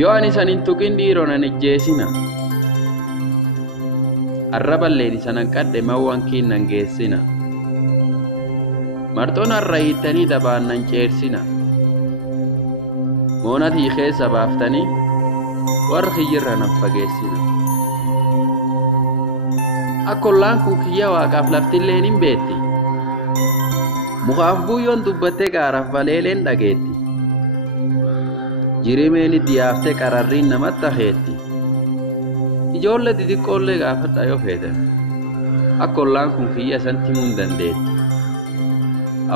yoo ani sanin tuqin dhiiroo nan ejjeesina arraballeen isanan qadhe mawwan kiinnan geessina marxoon har'a hiittanii dabaan nan ceersina moonatii keessa baaftanii warra kiyyirra nan fageessina akka ollaan kun kiyya waaqaaf laftilleen hin beetti mukaaf buyyoon dubbattee gaaraaf baleeleen dhageetti jirimeen itti yaaftee qararriin namatti haheetti ijoollee xixiqqoollee gaafadha yoo feete akka ollaan kun kiyya santi himuu hin dandeetti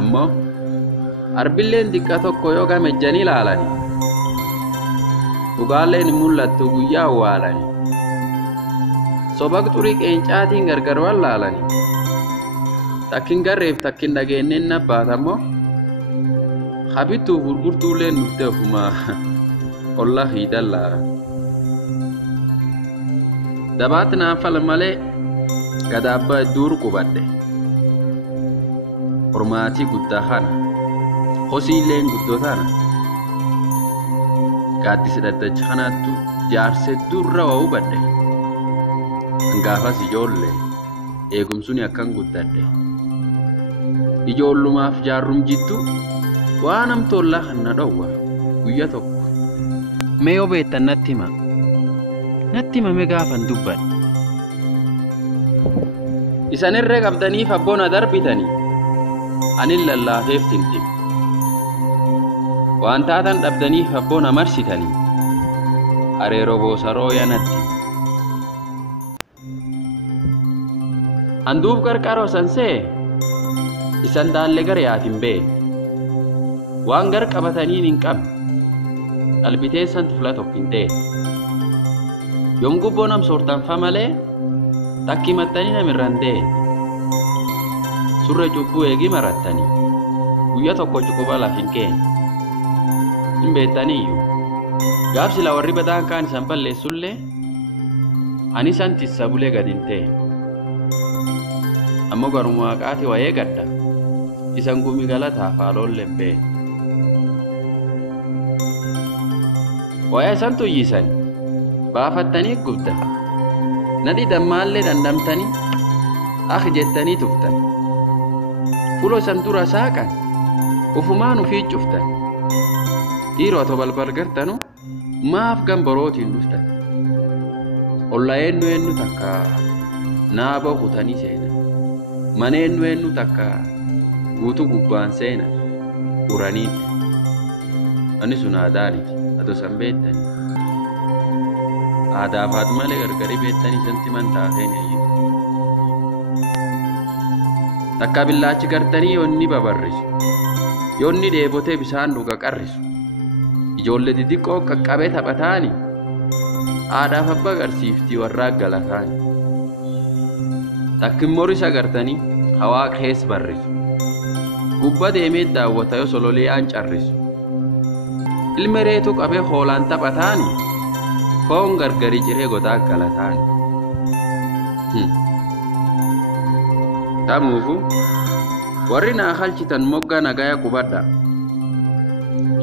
ammoo arbilleen xiqqa tokko yoo gamejjanii ilaalani dhugaalleen hin mul'attu guyyaa awwaalani sobaq xurii qeencaatiin gargar wallaalani takkin garreef takkin dhageenneen nabbaata ammoo habittuuf gurgurtuulleen nutte ofumaa olla hiidallaa dabaatti naanfala malee gadaabba duur qubadhe hormaatii guddaa kana hosiilleen guddoo tana gaaddisi dhaddacha kanaattu jaarsee durra waa hubadhe hangaafas ijoollee eegumsuun akkan guddadhe ijoollumaaf jaarrum jiddu waan namtoollaa kanna dhowwa guyya tokko mee yoo beektan natti himame gaafan dubbadhe isanirree qabdaniif abboona darbitanii anin lallaafeef tintim waan taatan dhabdaniif abboona marsitanii areeroo boosaroo yanatti handuuf qarqaroo sansee isan daalle gar yaatin bee waan gar qabataniin hin qabne qalbiteessanti fula tokkin ta'e yoom gubboo nam soortanfa malee takki maxxanii namirran ta'e surre cubbuu eegi marattanii guyya tokko cuquba laf hin keenne hin beettaniiyyuu gaafsila warri badaan kaan isan balleessullee ani isan tissa bulee gad hin ta'e ammoo garuma waaqaati wayee gadda isan gumi galataa faaloolleen bee waya isan tuyyisan baafattanii gubdan nadhi dammaallee dandamtanii ak jettanii tuftan fulo isan dura saaqan ufumaan ufii cuftan dhiiroo to balbal gartanu maaf gamborootiin dhuftan olla eenyu takka naaboo kutanii seena mana eenyu takka guutuu gubbaan seena uraniin ani sun aadaaniti ado san beettanii aadaafaat malee gargari beettanii santiman taateen eeyyuu takka billaachi gartanii yoonni babarrisu yoonni dheebotee bisaan dhuga qarrisu ijoollee xixiqqoo qaqqabee taphataani aadaaf abba agarsiiftii warraa galataani takkin morisa gartanii hawaa kees barrisu gubba deemee daawwata yoo sololee aan carrisu ilmi reetu qabee hoolaan taphataani foon gargarii ciree gotaa galataani tamuufu warri naa halchitan mogga nagaya qubadha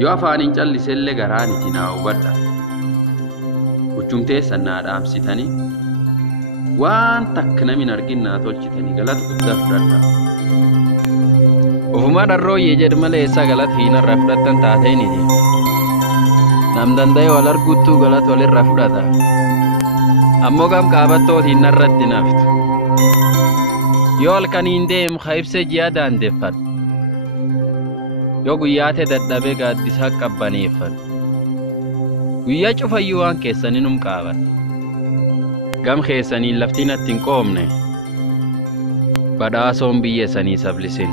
yoo afaaniin callisellee garaaniti naa hubadha huccumteessan naa dhaamsitanii waan takka namin arginnaa tolchitanii galata guddaa fudhadha ofumaa dharrooyyee jedhu malee eessaa galata hiinarra fudhattan taateeniti nam danda'e wal arguuttuu galata walirra fudhata ammoo gam qaabattootiin narratti naftu yoo halkaniin deemu ka ibsee ji'a daandeeffadhu yoo guyyaate dadhabee gaaddisaa qabbaneeffadhu guyyaa cufayyuu waan keessaninum qaabadha gam keessaniin laftiin atti hin qoomne badhaasoon biyya sanii sablisin